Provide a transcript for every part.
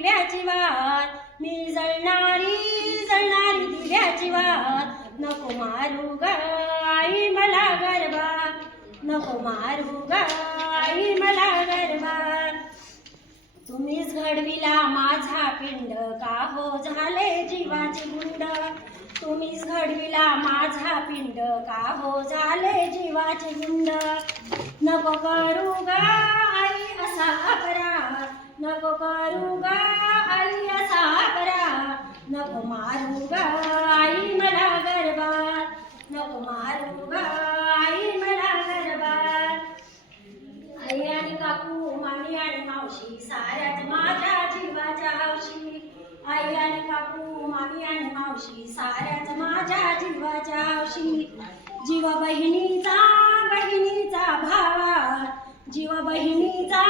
दिव्याची वात मी जळणारी जळणारी दिव्याची वात नको मारू ग आई मला गरबा. नको मारू ग आई मला गरबा. तुम्हीच घडविला माझा पिंड. का हो झाले जीवाची गुंड? तुम्हीच घडविला माझा पिंड. का हो झाले जीवाची गुंड? नको करू ग आई असा नको करू ग आई असा नको मारू ग आई मला गरबा नको मारू ग आई मला गरबा आई आणि काकू मामी आणि मावशी साऱ्याच माझ्या जीवाच्या हौशी. आई आणि काकू मामी आणि मावशी साऱ्याच माझ्या जीवाच्या हौशी. जीव बहिणीचा जीव बहिणीचा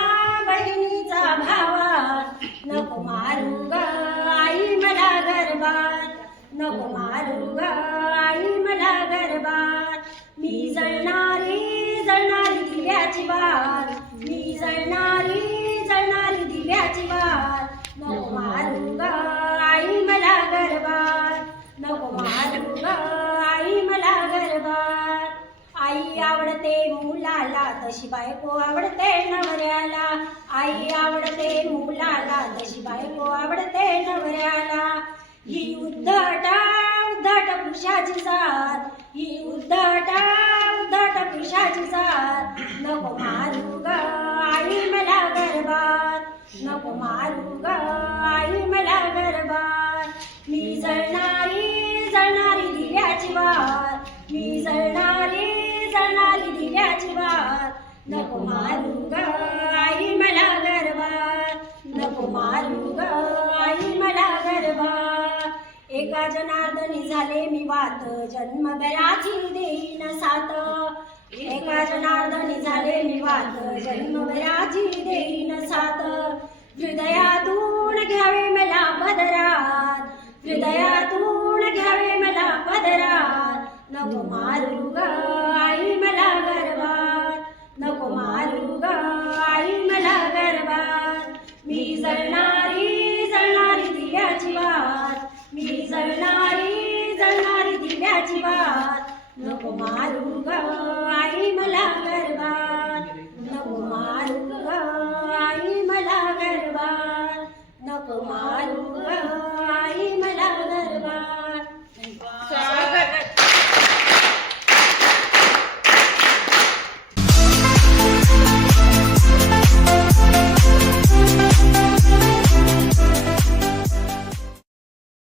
बहिणीचा भावा नको मारू ग आई मला गरबात नको मारू ग आई मला गरबात मी जळणारी जळणारी दिव्याची वाट. मी जळणारी जळणारी आवडते मुलाला तशी बायको आवडते नवऱ्याला. आई आवडते मुलाला तशी बायको आवडते नवऱ्याला. ही उद्धटा उद्धट पुरुषाची जात. ही उद्धटा उद्धट पुरुषाची जात. नको मारू ग आई मला गर्भात. नको मारू ग आई मला गर्भात. मी जळणारी जळणारी दिव्याची वार मी जळणारी नको मारू ग आई मला गरबा नको मारू ग आई मला गरबा एका जनार्दनी झाले मी वात जन्मभराची देईन सात. एका जनार्दनी झाले मी वात जन्मभराची देईन सात. हृदयातून घ्यावे मला पदरात हृदयातून घ्यावे मला पदरात. नको मारू ग जीवात नको मारू ग आई मला गर